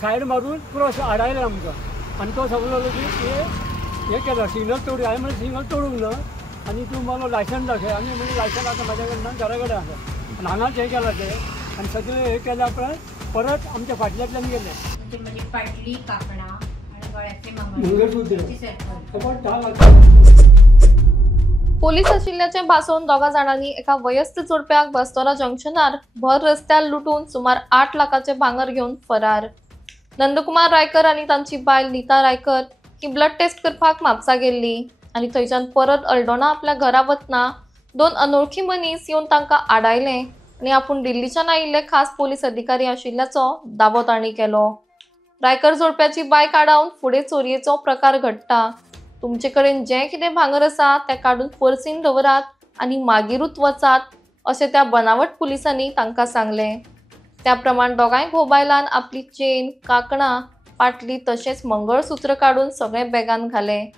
Said मारून cross आडायला आमकां आनी तो सांगलो की हे केलं सिग्नल तोडून हांवें म्हणलें सिग्नल तोडूंक ना आनी तूं मला लायसन दाखय आनी म्हणजे लायसन आतां म्हाज्या कडल्यान घरा कडेन आसा आनी हांगाच हें केलां तें आनी सगळें हें केल्या उपरांत परत आमच्या फाटल्यातल्यान गेले म्हणजे फाटली कांकणां आनी गळ्यातले मंगळसूत्र पोलीस आशिल्ल्याचे भासोवन दोगा जाणांनी एका वयस्क जोडप्याक बस्तोरा जंक्शनार भर रस्त्यार लुटून सुमार 8 लाखाचे भांगर घेवन फरार। नंदकुमार रायकर आनी तांची बायल नीता रायकर ही ब्लड टेस्ट करपाक म्हापसा गेल्ली आनी थंयच्यान परत अल्डोना आपल्या घरा वतना 2 अनोळखी मनीस येवन तांकां आडायले आनी आपूण दिल्लीच्यान आयिल्ले खास पोलीस अधिकारी आशिल्ल्याचो दावो तांणी केलो। रायकर जोडप्याची बायक आडावन फुडें चोरयेचो प्रकार घडटा। तुमचे कडेन जें कितें भांगर आसा तें काडून पर्सीन दवरात आनी मागीरूच वचात अशें त्या बनावट पुलिसांनी तांकां सांगलें। त्या प्रमाण दोगांय घोव बायलान आपली चेन, कांकणां, पाटली तशेंच मंगळसूत्र काडून सगळें बॅगान घालें।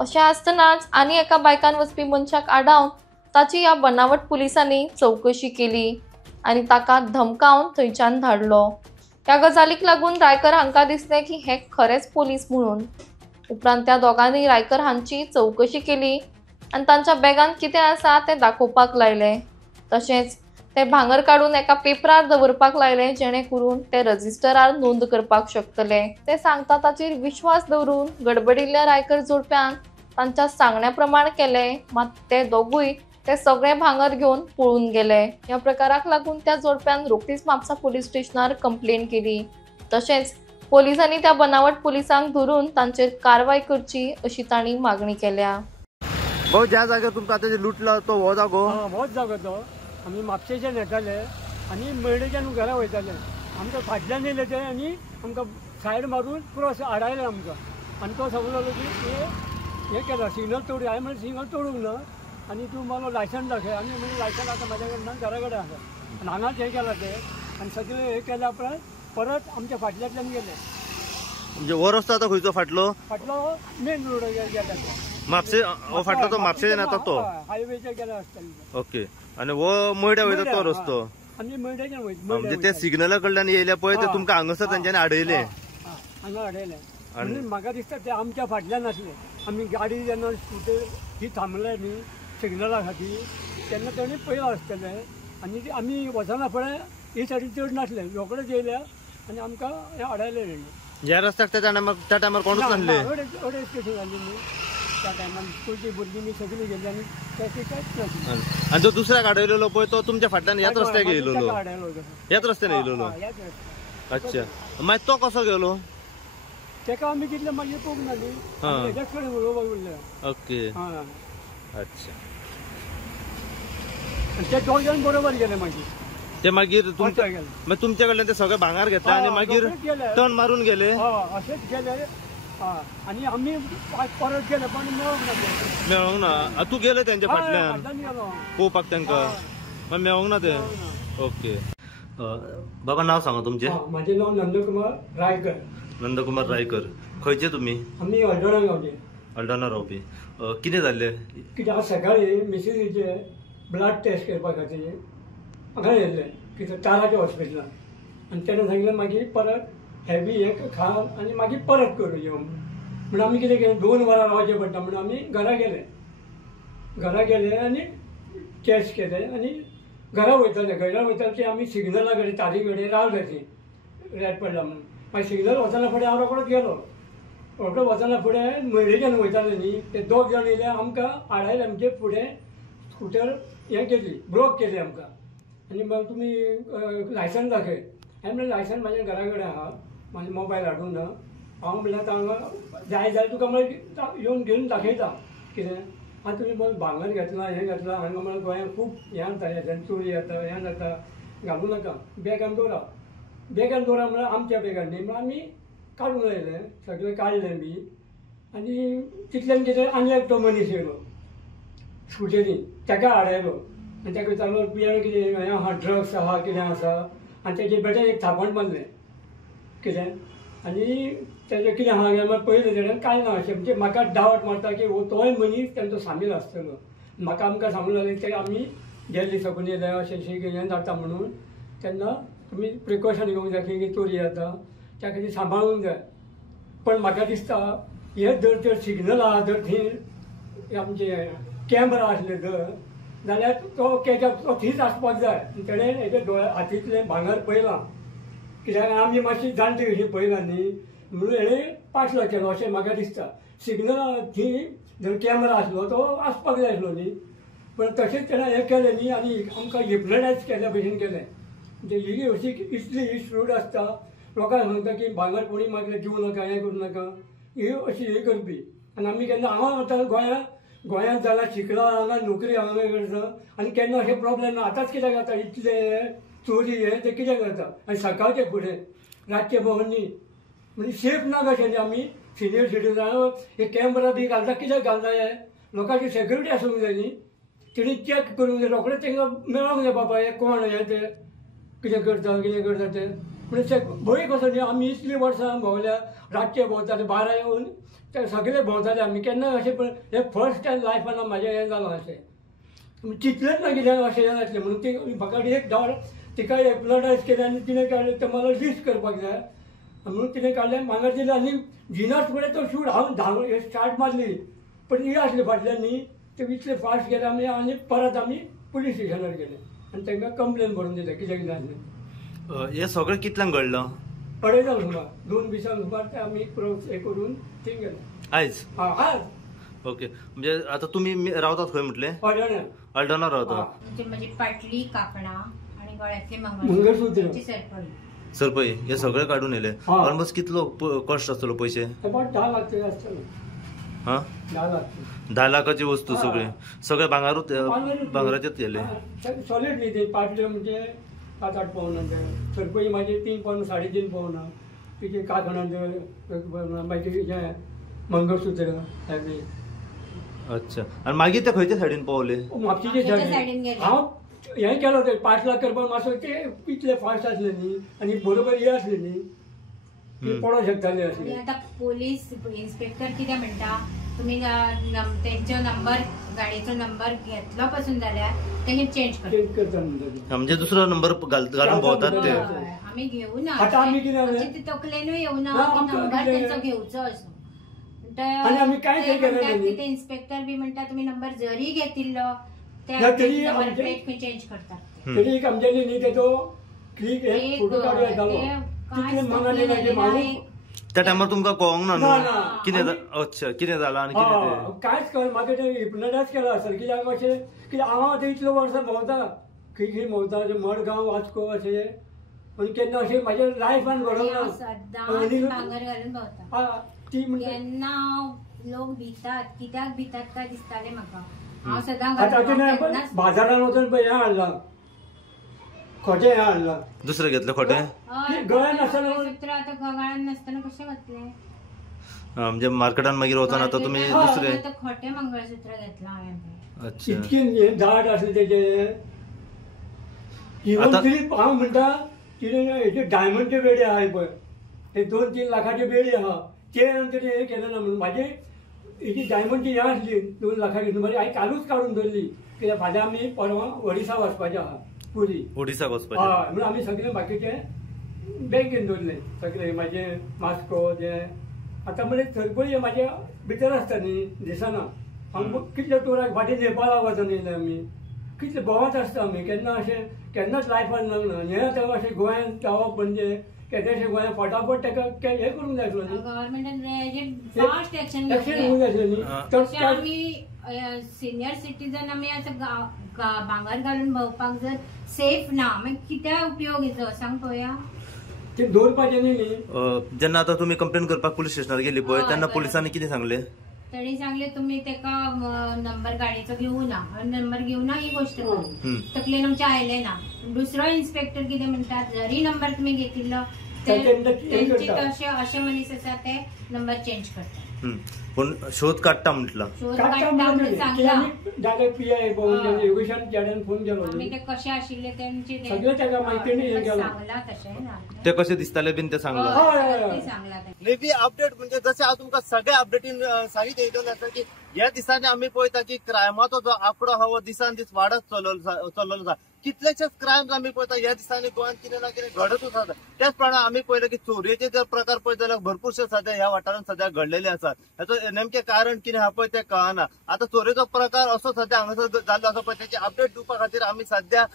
अशें आसतनाच आनी एका बायकान वचपी मनशाक आडावन ताची ह्या बनावट पुलिसांनी चवकशी केली आनी ताका धमकावन थंयच्यान धाडलो। ह्या गजालीक लागून रायकर हांकां दिसलें की हे खरेच पोलीस म्हणून। उपरांत त्या दोगांनी रायकर हांची चवकशी केली आनी तांच्या बॅगान कितें आसा तें दाखोवपाक लायलें। तशेंच ते भांगर काडून एका पेपरार दवरपाक लायलें जेणे करून ते रजिस्टरार नोंद करपाक शकतले। ते सांगता ताचेर विश्वास दवरून गडबडिल्ल्या रायकर जोडप्यान तांच्या सांगण्या प्रमाण केलें, मात ते दोगूय ते सगळें भांगर घेवन पळून गेले। ह्या प्रकाराक लागून त्या जोडप्यान रोखडीच म्हापसा पोलीस स्टेशनार कंप्लेंट केली। तशेंच पोलिसांनी त्या बनावट पुलिसांक धरून तांचेर कारवाय करची अशी तांणी मागणी केल्या। भाऊ, ज्या जाग्यार तुमकां आतां जे लुटला तो हो जागो? होच जागो तो। आमी म्हापशेच्यान येताले आनी मयडेच्यान घरा वयताले, आमकां फाटल्यान येयले ते आनी आमकां सायड मारून क्रॉस आडायले आमकां आनी तो सांगलो की हे केलं सिग्नल तोडून हांवें म्हणलें सिग्नल तोडूंक ना आनी तूं मला लायसन दाखय आनी म्हणजे लायसन आतां म्हाज्या कडल्यान घरा कडेन आसा आनी हांगाच हें केलां तें आनी सगळें हें केल्या उपरांत परत आमच्या फाटल्यातल्यान गेले। म्हणजे हो रस्तो आतां खंयचो फाटलो? फाटलो मेन रोड गेला म्हापशे हो फाटलो तो म्हापशेच्यान येता तो हायवेचेर गेला आसता। ओके। आनी हो मयड्या वयता तो रस्तो? आमी मयड्याच्यान वयता। म्हणजे ते सिग्नला कडल्यान येयले पळय ते तुमकां हांगासर तांच्यांनी आडयले? हांगा आडयले आनी म्हाका दिसता ते आमच्या फाटल्यान आसले। आमी गाडी जेन्ना स्कूटर ही थांबले न्ही सिग्नला खातीर तेन्ना तेणी पळयलां आसतलें आनी आमी वचना फुडें ही सायडीन चड नासले, रोखडेच येयल्या आनी आमकां हे आडायले। ह्या रस्त्याक त्या टायमार कोणूच नासले? अडेच स्टेशन जाली न्ही त्या टायमार स्कूलची भुरगीं बी सगळीं गेली आनी त्याची कांयच नासलें। आनी जो दुसऱ्याक आडयलेलो पळय तो तुमच्या फाटल्यान ह्याच रस्त्याक येयलेलो? ह्याच रस्त्यान येयलेलो? अच्छा। मागीर तो कसो गेलो? तेका आमी कितले मागीर पळोवंक ना न्ही, हेज्याच कडेन उलोवपाक उरले। ओके। अच्छा। ते दोग जाण बरोबर गेले मागीर। ते मागीर तुमच्या कडल्यान ते सगळे भांगार घेतले आनी मागीर टर्न मारून गेले? अशेंच गेले आनी आमी परत गेले पण मेळोंक ना। तूं गेले तेंच्या फाटल्यान पळोवपाक तांकां, पण मेळोंक ना ते? ओके। बाबा, नांव सांगा तुमचें? म्हाजें नांव नंदकुमार रायकर। नंदकुमार रायकर। खंयचे तुमी? आमी अल्डोना गांवचे। अल्डोना रावपी। कितें जाल्लें? कित्याक आज सकाळीं मिसेसीचे ब्लड टेस्ट करपा खातीर हांगा येयल्ले कितें ताराच्या हॉस्पिटलान आनी तेणें सांगलें मागीर परत हेवी एक खावन आनी मागीर परत करूं यो म्हणून आमी कितें केलें 2 वरां रावचें पडटा म्हणून आमी घरा गेले आनी टेस्ट केले आनी घरा वयताले की आमी सिग्नला कडेन तारी कडेन रावले ती रेड पडला म्हणून मागीर सिग्नल वचना फुडें हांव रोखडोच गेलो। रोखडो वचना फुडें मयडेच्यान वयताले न्ही ते दोग जाण येयले आमकां आडायले आमचे फुडें स्कूटर हें केली ब्लॉक केली आमकां आनी मग तुमी लायसन दाखय हांवें म्हणलें लायसन म्हाज्या घरा कडेन आहा, म्हाजो मोबायल हाडूंक ना। हांव म्हणल्यार हांगा जाय जाल्यार तुका म्हळ्यार येवन घेवन दाखयता कितें आतां तुमी मग भांगर घेतलां हें घेतलां हांगा म्हळ्यार गोंयांत खूब हें जाता हें चोरी जाता हें जाता घालूं नाका बॅगान दवरा म्हळ्यार आमच्या बॅगान न्ही म्हळ्यार आमी काडूंक लायलें सगळें काडलें बी आनी तितल्यान कितें आनी एकटो मनीस येयलो स्कुटरीन ताका आडायलो आनी ताका विचारलो तुवें कितें हें आहा ड्रग्स आहा कितें आसा आनी तेजे बेट्यान एक थापण मारलें कितें आनी तेजें कितें आहा म्हळ्यार पयलें तेणें कांय ना अशें म्हणजे म्हाका डावट मारता की तोय मनीस तेंचो सामील आसतलो। म्हाका आमकां सांगूंक लागलें ते आमी गेल्ली सकून येयले अशें हें जाता म्हणून तेन्ना तुमी प्रिकॉशन घेवंक जाय की चोरी जाता त्या खातीर सांबाळूंक जाय. पण म्हाका दिसता हे जर तर सिग्नल आहा जर थंय आमचे कॅमेरा आसले जर जाल्यार तो थंयच आसपाक जाय. तेणें हेजे दोळ्या हातींतलें भांगर पयलां कित्याक आमी मातशी जाणटी अशी पयलां न्ही म्हणून हेणें पासलो केलो अशें म्हाका दिसता. सिग्नल थंय जर कॅमेरा आसलो तो आसपाक जाय आसलो न्ही. पण तशेंच तेणें हें केलें न्ही आनी आमकां हिप्नोटायज केल्या भशेन केलें. म्हणजे ही अशी इतली श्रूड आसता लोकांक सांगता की भांगर कोणी मागलें दिवं नाका हें करूं नाका ही अशी हे करपी. आनी आमी केन्ना हांव आतां गोंयांत जाल्यार शिकला हांगा नोकरी हांगा करता आनी केन्ना अशें प्रॉब्लेम ना. आतांच कित्याक जाता इतले चोरी हे ते कित्याक जाता आनी सकाळचे फुडें रातचे भोंवून न्ही म्हणजे सेफ ना कशें न्ही आमी सिनियर सिटीजन हे कॅमेरा बी घालता कित्याक घालता हे लोकांची सेक्युरिटी आसूंक जाय न्ही. तेणी चॅक करूंक जाय रोखडें तांकां मेळोंक जाय बाबा हे कोण हे ते कितें करता ते म्हणजे भंय कसो न्ही. आमी इतलीं वर्सां भोंवल्या रातचे भोंवताले 12 येवन ते सगळे भोंवताले आमी केन्ना अशें पण हे फर्स्ट टायम लायफान म्हाजें हें जालां अशें चिंतलेंच ना कितें अशें हें जातलें म्हणून ती म्हाका एक डावट तिका हिप्नोटायज केलें आनी तिणें काडलें तें मला लिस्ट करपाक जाय म्हणून तिणें काडलें भांगर दिलें आनी जिनास फुडें तो शूट हांव स्टार्ट मारली पण ही आसली फाटल्यान न्ही ते इतले फास्ट गेले आनी परत आमी पुलीस स्टेशनार गेले आनी तांकां कंप्लेन बरोवन दिलें कितें कितें आसलें. हे सगळें कितल्यांक घडलं? 2:30 सुमार 2 दिसां सुमार ते आमी हे करून थिंग गेले. आयज? आज ओके. म्हणजे आता तुम्ही रावतात खंय म्हटले? अल्डोना रावता. म्हणजे माझी पाटली काकणा आणि गळ्यातले मंगळसूत्र सरपळी हे सगळे काढून येले. ऑलमोस्ट कितलो कॉस्ट आसतलो पयशे? अबाउट 10 लाख तरी आसतलो. हां 10 लाख 10 लाखाची वस्तू सगळे भांगाराचेच गेले. सॉलिड न्ही ते पाटले म्हणजे 7-8 पावनांचे सरपळी माझे 3 पावन 3.5 पावना तिचे काकणांचे मागीर हे मंगळसूत्र हे. अच्छा. आणि मागीर ते खंयच्या सायडीन पावले? म्हापशेच्या सायडीन. हांव हें केलो ते 5 लाख करपाक मातसो ते इतले फास्ट आसले न्ही आनी बरोबर हे आसले न्ही पडोवंक शकताले अशें. आता पोलीस इन्स्पेक्टर कितें म्हणटा तुम्ही त्यांचो नंबर गाडीचो नंबर घेतलो पासून जाल्यार ते चेंज करता म्हणटा म्हणजे दुसरो नंबर घालून भोंवतात ते. आमी घेवना आतां आमी कितें ते तकलेनूय येवना नंबर त्यांचो घेवचो असो. आनी आमी कांय केलें ते इन्स्पेक्टर बी म्हणटा तुम्ही नंबर जरी घेतिल्लो ते नंबर प्लेट चेंज करतात. तरी एक आमच्यानी न्ही तेजो क्लिक एक फोटो काडून येतालो तितले मनाने नाही माणूस त्या टायमार तुमकां कळोंक ना कितें अच्छा कितें जालां आनी कितें कांयच कळना. म्हाका ते हिप्नोटायज केला आसतलें कित्याक अशें कित्याक हांव आतां इतलो वर्सां भोंवता खंय भोंवता मडगांव वास्को अशें आनी केन्ना अशें म्हाज्या लायफान घडोंक ना. ती केन्ना लोक भितात कित्याक भितात काय दिसतालें म्हाका. हांव सदां बाजारान वचून पळय हें हाडलां खोटें हें हाडलां. दुसरें घेतलें खोटें गळ्यान आसतना आतां गळ्यान नासतना कशें घातलें म्हणजे मार्केटान मागीर वचना आतां तुमी दुसरें खोटें मंगळसूत्र घेतलां हांवें. अच्छा. इतकी दाट आसलें तेजें इवन तरी हांव म्हणटा कितें हेचे डायमंडचे बेडी आहाय पळय हे 2-3 लाखाचे बेडी आहा ते तरी हें केलें ना म्हणून म्हाजे हेची डायमंडची हें आसली 2 लाखाची म्हणजे हांवें कालूच काडून दवरली कित्याक फाल्यां आमी परवां ओडिसा वचपाचें आहा पुरी. ओडिसाक वचपाचें हय म्हणून आमी सगळे बाकीचे बँकेन दवरले सगळे म्हाजे मास्को जे आतां म्हणजे सरपळी म्हाज्या भितर आसता न्ही दिसना. हांव कितले टुराक फाटीं नेपाळाक वचून येयले आमी कितले भोंवत आसता आमी केन्ना अशें केन्नाच लायफान लागना. हें आतां अशें गोंयांत जावप म्हणजे केदेशें गोंयांत फटाफट ताका हें करूंक जाय आसलो न्ही. गव्हर्नमेंटान फास्ट एक्शन घेवंक जाय आसलें न्ही. आमी सिनियर सिटीजन आमी आतां भांगर घालून भोंवपाक जर सेफ ना मागीर कित्याक उपयोगीचो सांग पळोवया. ते दवरपाचें न्ही. जेन्ना आतां तुमी कंप्लेन करपाक पुलीस स्टेशनार गेली पळय तेन्ना पुलिसांनी कितें सांगलें? ताणी सांगले तुम्ही तेका नंबर गाडीचो घेवं ना नंबर घेवं ना ही गोष्ट तकलेन आमच्या आयले ना. दुसरो इन्स्पेक्टर कितें म्हणटात जरी नंबर तुमी घेतिल्लो तेंचे तशे अशे मनीस आसा ते नंबर चेंज करतात. पूण शोध काडटा म्हटला. शोध काडटा म्हणून सांगला डायरेक्ट PI योगेशान चेड्यान फोन केलो आमी ते कशे आशिल्ले तेंचे सगळे ताका म्हायती सांगला तशें ना ते कशे दिसताले बीन ते सांगला. सांगला नेवी अपडेट म्हणजे जसे हांव तुमकां सगळे अपडेटीन सांगीत येयलो आसा की ह्या दिसांनी आमी पळयता की क्रायमाचो जो आंकडो हो दिसान दीस वाडत चल्लोलो आसा. कितलेशेच क्रायम्स आम्ही पळयता ह्या दिसांनी गोंयांत कितें ना कितें घडतच आसा. त्याच प्रमाणे आम्ही पळयलें की चोरयेचे जर प्रकार पळयत जाल्यार भरपूरशे सध्या ह्या वाठारांत सध्या घडलेले आसात. हाचो नेमकें कारण कितें आहा पळय तें कळना. आतां चोरयेचो प्रकार असो सध्या हांगासर जाल्लो आसा पळय तेची अपडेट दिवपा खातीर आमी सध्या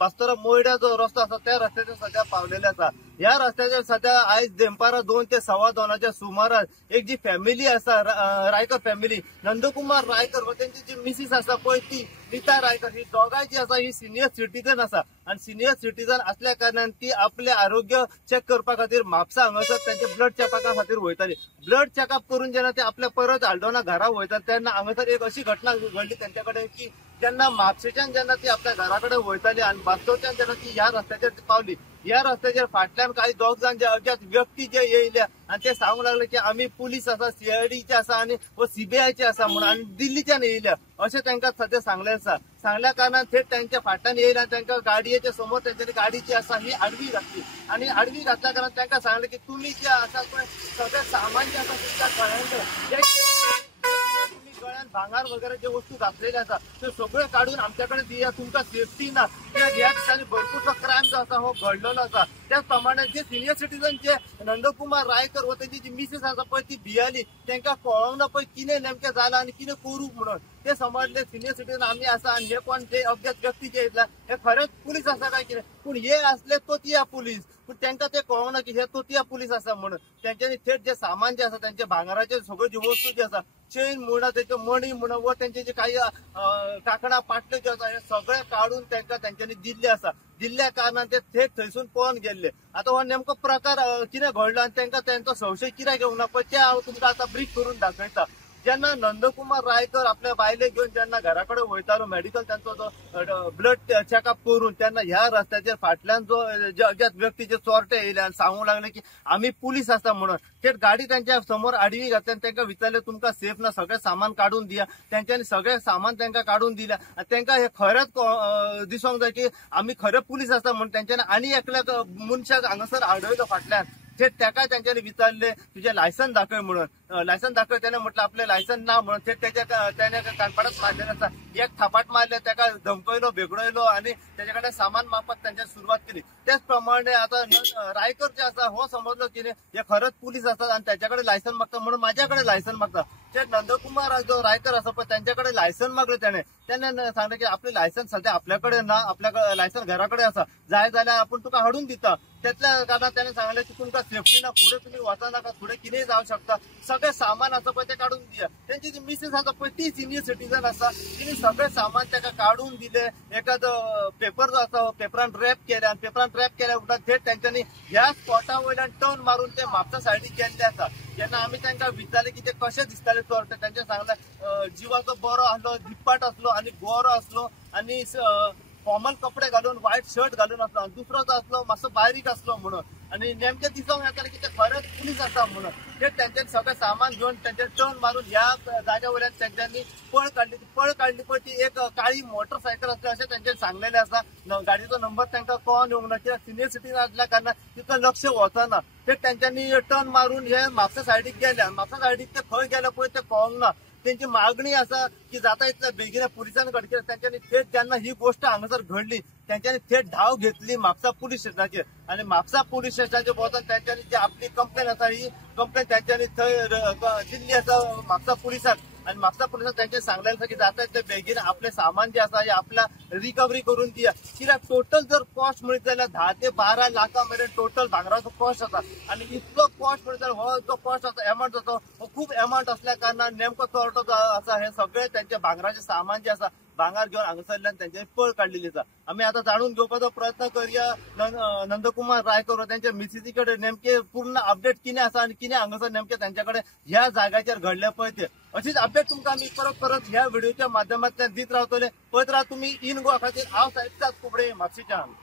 बास्तोरा मोयड्या जो रस्तो आसा त्या रस्त्याचेर सध्या पावलेले आसा. ह्या रस्त्याचेर सध्या आयज दनपारां 2 ते 2:15 सुमारार एक जी फॅमिली आसा रायकर फॅमिली, नंदकुमार रायकर व त्यांची जी मिसीस आसा पळय ती नीता रायकर, ही दोगांय जी आसा ही सिनियर सिटीजन आसा आणि सिनियर सिटीजन असल्या कारणान ती आपले आरोग्य चेक करपा खातीर म्हापसा हांगासर त्यांचे ब्लड चेकअपा खातीर वयताली. ब्लड चेकअप करून जेन्ना ते आपल्या परत आल्दोना घरा वयतात तेन्ना हांगासर एक अशी घटना घडली त्यांच्या कडेन की जेन्ना म्हापशेच्यान जेन्ना ती आपल्या घरा कडेन वयताली आणि बास्तोरच्यान जेन्ना ती ह्या रस्त्याचेर पावली, ह्या रस्त्याचेर फाटल्यान काही दोग जाण जे अज्ञात व्यक्ती जे येयल्या आणि ते सांगू लागले की आम्ही पुलीस आसा, सीआयडीचे आसा आणि सीबीआयचे आसा म्हणून आणि दिल्लीच्यान येयल्या अशें तांकां सध्या सांगले आसा. सांगल्या कारणान थेट तांच्या फाटल्यान येयला आणि तांकां गाडयेच्या समोर त्यांच्यानी गाडी जी आसा ही आडवी घातली आणि आडवी घातल्या कारणान तांकां सांगले की तुम्ही जे आसा पळय सगळे सामान जे आसा तुमच्या गळ्यांत गळ्यान भांगार वगैरे जे वस्तू घातलेले आसा ते सगळे काढून आमच्याकडे दिया, तुमकां सेफ्टी ना. ह्या दिसांनी भरपूरसो क्रायम जो आसा हो घडलेलो आसा. त्याच प्रमाणे जे सिनियर सिटीजन जे नंदकुमार रायकर व त्यांची जी मिसेस आसा पळय ती भियाली, तांकां कळोंक ना पळय कितें नेमकें जालां आनी कितें करूं म्हणून. ते समजले सिनियर सिटीजन आमी आसा आणि हे कोण जे अज्ञात व्यक्ती जे येतला हे खरेंच पुलीस आसा काय कितें, पूण हे असले तोतिया पुलीस. पूण तांकां ते कळोंक ना की हे तोतिया पुलीस आसा म्हणून. त्यांच्यानी थेट जे सामान जे आसा त्यांचे भांगाराचे सगळ्यो ज्यो वस्तू जे आसा चेन म्हणा, त्याचे मणी म्हणा व त्यांचे जे काही काकणा पाटले जे आसा हे सगळे काढून त्यांच्यानी दिल्ले आसा. दिल्ल्या कारणान ते थेट थंयसून पळोवन गेल्ले. आता हो नेमको प्रकार कितें घडलो आणि तांकां त्यांचो संशय कित्याक घेवंक ना पळय ते हांव तुमकां आतां ब्रीफ करून दाखयता. जेन्ना नंदकुमार रायकर आपल्या बायलेक घेवन जेन्ना घरा कडेन वयतालो मेडिकल त्यांचो जो ब्लड चेकअप करून, तेन्ना ह्या रस्त्याचेर फाटल्यान जो अज्ञात व्यक्ती जे चोरटे येयले आणि सांगूंक लागले की आम्ही पुलीस आसा म्हणून. थेट गाडी त्यांच्या समोर आडवी घातली आणि तांकां विचारले तुमकां सेफ ना, सगळें सामान काढून दिया. त्यांच्यानी सगळें सामान तांकां काढून दिलें आणि तांकां हे खरेंच दिसोंक जाय की आमी खरे पुलीस आसा म्हणून. त्यांच्यानी आनी एकल्याक मनशाक हांगासर आडयलो फाटल्यान. थेट ताका त्यांच्यानी विचारले तुझे लायसन दाखय म्हणून. लायसन दाखय, त्याने म्हटलं आपले लायसन ना म्हणून. थेट त्याने कानपाडात मारलेला आसा. एक थापाट मारले, ताका धमकयलो, भेगडयलो आणि त्याच्याकडे सामान मागपाक त्यांच्यानी सुरुवात केली. त्याच प्रमाणे आता रायकर जे आसा हो समजलो की हे खरंच पुलीस असतात आणि त्याच्याकडे लायसन मागतात म्हणून माझ्याकडे लायसन मागतात. ते नंदकुमार जो रायकर आसा पण त्यांच्याकडे लायसन मागले. त्याने सांगले की आपले लायसन सध्या आपल्याकडे ना, आपल्याकडे लायसन घराकडे आसा, जाय जाल्यार आपण तुका हाडून दिता. त्यातल्या कारणात त्याने सांगले की तुमका सेफ्टी ना, पुढे तुम्ही वचा नाका, पुढे कितेंय जाऊ शकता, सगळे सामान आसा पळय ते काढून दिया. त्यांची जी मिसेस आसा पळय ती सिनियर सिटीजन आसा, तिने सगळे सामान ताका काढून दिले. एखादो पेपर जो आसा पेपरान रॅप केले आणि पेपरान रॅप केल्या उपरांत थेट त्यांच्यानी ह्या स्पॉटा वयल्यान टर्न मारून ते म्हापसा सायडीक गेल्ले आसा. जेन्ना आमी तांकां विचारले की ते कशे दिसताले चोरटे, तांचे सांगले जिवाचो बरो आसलो, दिप्पाट आसलो आणि गोरो आसलो आणि फॉर्मल कपडे घालून व्हाईट शर्ट घालून असलो आणि दुसरो जो असलो मातसो बारीक असलो म्हणून. आणि नेमके दिसूंक येताले की ते खरेंच पुलीस आसा म्हणून. ते त्यांच्यानी सगळें सामान घेवन त्यांचे टर्न मारून ह्या जाग्या वयल्यान त्यांच्यानी पळ काढली पण ती एक काळी मोटरसायकल असली अशें त्यांच्यानी सांगलेले आसा. गाडीचो नंबर तांकां कळोन येवंक ना, कित्याक सिनियर सिटीजन आसल्या कारणान तितून लक्ष वचना. ते त्यांच्यानी टर्न मारून हे म्हापसा सायडीक गेले. म्हापसा सायडीक ते खंय गेले पळय ते कळोंक ना. त्यांची मागणी असा की जाता इतल्या बेगीन पुलिसांनी घडके. त्यांच्यानी थेट जेन्ना ही गोष्ट हांगासर घडली त्यांच्यानी थेट धाव घेतली म्हापसा पोलीस स्टेशनाचेर आणि म्हापसा पोलीस स्टेशनाचेर वचून त्यांच्यानी जी आपली कंप्लेन आसा ही कंप्लेन त्यांच्यानी थंय दिल्ली आसा म्हापसा पोलिसांक. आणि म्हापसा पोलिसांक त्यांचे सांगलेलें आसा की जाता इतले बेगीन आपले सामान जे आसा हे आपल्या रिकवरी करून दिया. कित्याक टोटल जर कॉस्ट म्हणत जाल्यार 10 ते 12 लाखां मेरेन टोटल भांगराचो कॉस्ट आसा. आणि इतलो कॉस्ट म्हणत जाल्यार हो जो कॉस्ट आसा अमावंट आसा हो खूब अमावंट असल्या कारणान नेमको चोरटो जो आसा हे सगळे त्यांचे भांगराचे सामान जे आसा भांगार घेवन हांगासरल्यान त्यांच्यानी पळ काढलेली आसा. आमी आतां जाणून घेवपाचो प्रयत्न करूया नंदकुमार रायकर त्यांच्या मिसेसी कडेन नेमके पूर्ण अपडेट कितें आसा आणि कितें हांगासर नेमके त्यांच्याकडे ह्या जाग्याचेर घडले पळय ते. अशीच अपडेट तुमकां आमी परत ह्या व्हिडिओच्या माध्यमांतल्यान दीत रावतले. पळयत राहा तुम्ही इन गोवा खातीर. हांव साहित्यात कुबडे म्हापशेच्यान.